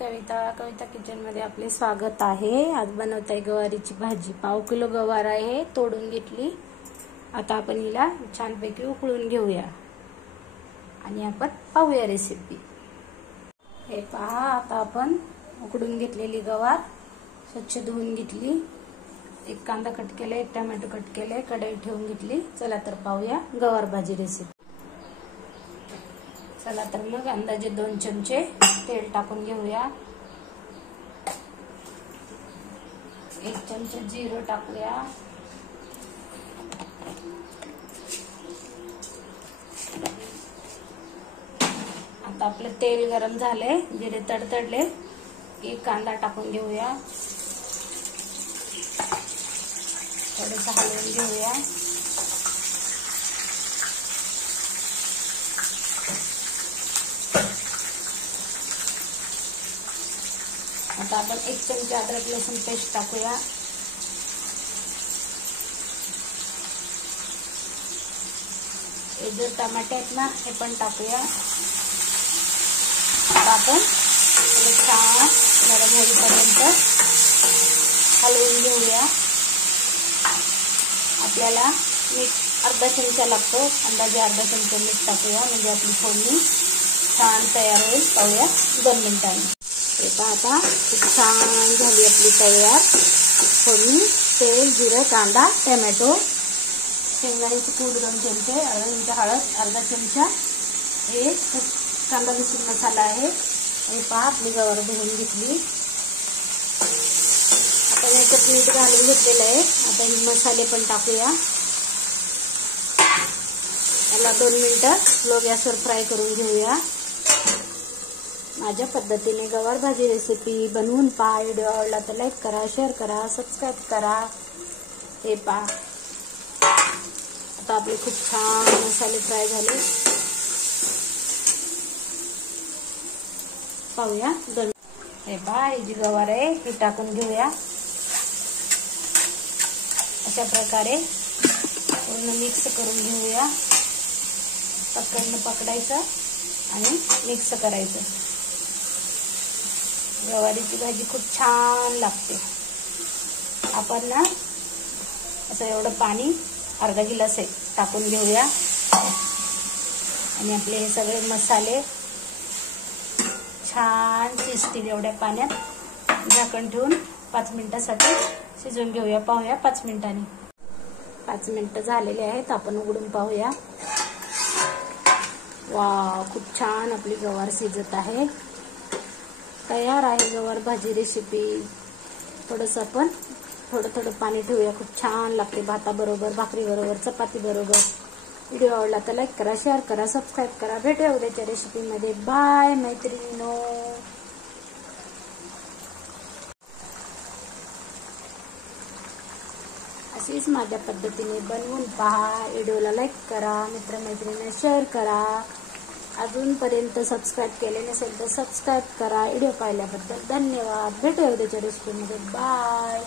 कविता kitchen मध्ये आपले स्वागत आहे। आज बनवत आहे गवारीची भाजी। पाव किलो गवार आहे, तोडून घेतली। आता आपण हिला छानपैकी उकळून घेऊया आणि आपण पाहूया रेसिपी। हे पहा, आता आपण उकडून घेतलेली गवार स्वच्छ धुवून घेतली। एक कांदा कट केला, एक टोमॅटो कट केले, कढई ठेवून घेतली। चला तर पाहूया गवार भाजी रेसिपी। चला तर मग अंदाजे 2 चमचे तेल टाकून घेऊया। 1 चमचा जिरं टाकूया। आता आपलं तेल गरम झाले, जिरे तडतडले की कांदा टाकून घेऊया। थोडंसं हलवून घेऊया। आता आपण 1 चमचा अद्रक लसूण पेस्ट टाकूया। हे जे टमाटे आहेत ना, हे पण टाकूया। आता आपण छान नरम होईपर्यंत हलवून घेऊया। आपल्याला मीठ अर्धा चमचा लागतो, अंदाजे अर्धा चमचा मीठ टाकूया, म्हणजे आपली फोडणी छान तयार होईल। पाहूया 2 मिनिटांनी। हे पहा, आता खूप छान झाली आपली तयार फोडणी। तेल, जिरं, कांदा, टोमॅटो, शेंगदाण्याची पूड 2 चमचे, अर्धा चमचा हळद, अर्धा चमचा हे कांदा लसूण मसाला आहे। हे पहा, आपली गवार धुवून घेतली। आता याच्यात मीठ घालून घेतलेलं आहे। आता हे मसाले पण टाकूया। याला 2 मिनिटं स्लो गॅसवर फ्राय करून घेऊया। माझ्या पद्धतीने गवार भाजी रेसिपी बनवून पहा। व्हिडिओ आवडला तर लाईक करा, शेअर करा, सबस्क्राईब करा। हे पहा, आता आपले खूप छान मसाले फ्राय झाले। पाहूया 2। हे पहा, ही जी गवार आहे ही टाकून घेऊया। अशा प्रकारे पूर्ण मिक्स करून घेऊया। पकडनं पकडायचं आणि मिक्स करायचं। गवारीची भाजी खूप छान लागते। आपण ना असं एवढं पाणी अर्धा गिलास टाकून घेऊया आणि आपले हे सगळे मसाले छान शिजतील एवढ्या पाण्यात। झाकण ठेवून 5 मिनिटासाठी शिजवून घेऊया। पाहूया 5 मिनिटांनी। 5 मिनिटं झालेले आहेत, आपण उघडून पाहूया। वाव, खूप छान आपली गवार शिजत आहे। तयार आहे गवार भाजी रेसिपी। थोडंसं आपण थोडं पाणी ठेवूया। खूप छान लागते भाताबरोबर, भाकरीबरोबर, चपातीबरोबर। व्हिडिओ आवडला तर लाईक करा, शेअर करा, सबस्क्राईब करा। भेटूया उद्याच्या रेसिपीमध्ये। बाय मैत्रिणींनो। अशीच माझ्या पद्धतीने बनवून पहा। व्हिडिओला लाईक करा, मित्रमैत्रिणींना शेअर करा। अजूनपर्यंत सबस्क्राईब केले नसेल तर सबस्क्राईब करा। व्हिडिओ पाहिल्याबद्दल धन्यवाद। भेटूया उद्याच्या रेसिपीमध्ये। बाय।